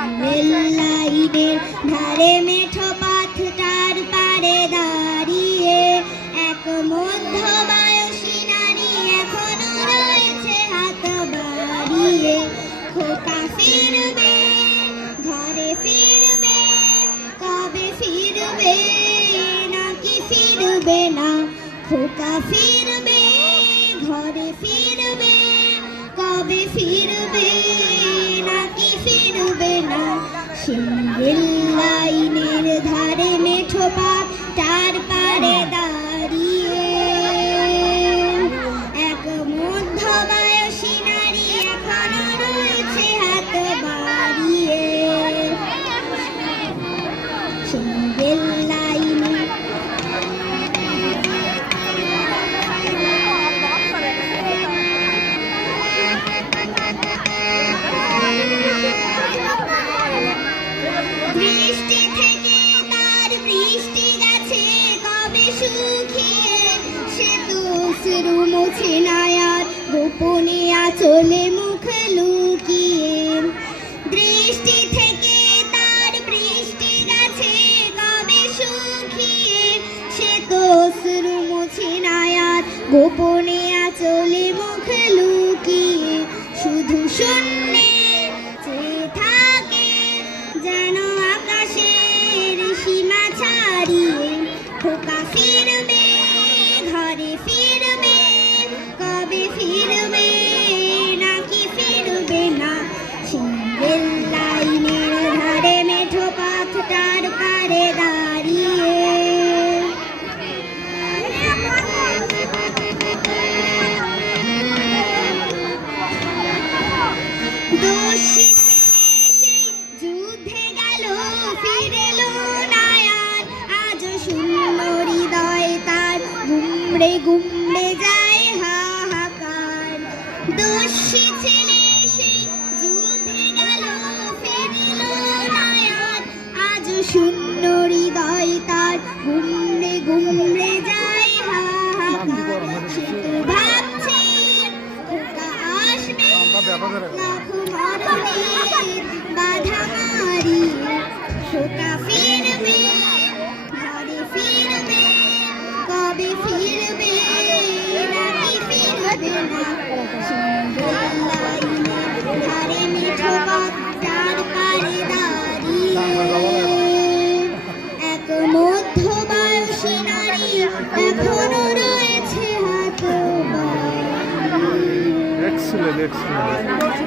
লাইনের ধারে মেঠো পথটার পারে দাঁড়িয়ে এক মধ্যবয়সী নারী এখনো রয়েছে হাত বাড়িয়ে। খোকা ফিরবে, ঘরে ফিরবে, কবে ফিরবে নাকি ফিরবে না? খোকা ফিরবে, ঘরে ফিরবে, কবে ফিরবে নাকি ফিরবে না? সেই লাইনের ধারে মেঠো পথটার পারে দাঁড়িয়ে এক মধ্যবয়সী নারী এখনো রয়েছে হাত বাড়িয়ে। সেই লাইনে বৃষ্টি থেকে তার বৃষ্টি গেছে কবে শুকিয়ে, সে তো অশ্রু মুছে না আর গোপনে আঁচলে মুখ লুকিয়ে। বৃষ্টি থেকে তার বৃষ্টি গেছে কবে শুকিয়ে, সে তো অশ্রু মুছে না আর গোপনে আঁচলে মুখ লুকিয়ে। শুধু শূন্যে চেয়ে থাকে যেন আকাশের সীমা ছাড়িয়ে। খোকা ফিরবে, ঘরে ফিরবে, কবে ফিরবে নাকি ফিরবে না? সেই লাইনের ধারে মেঠো পথটার পারে দাঁড়িয়ে দোষী সেই যুদ্ধে গেল ফিরেলো না আর, আজ শূন্য হৃদয় তার গুমড়ে গুমড়ে যায় হাহাকার। দোষী ছেলে সেই যুদ্ধে গেল ফিরেলো না আর, আজ শূন্য হৃদয় তার গুমড়ে গুমড়ে যায় হাহাকার। সে তো ভাবছে খোকা আসবে লাখো মরণের বাধা মারি। খোকা ফিরবে, ঘরে ফিরবে, কবে ফিরবে নাকি ফিরবে না? সুন্দর লাইনের ধারে মেঠো পথটার পারে দাঁড়িয়ে এক মধ্যবয়সী নারী এখনো রয়েছে হাত বাড়িয়ে। Excellent, excellent.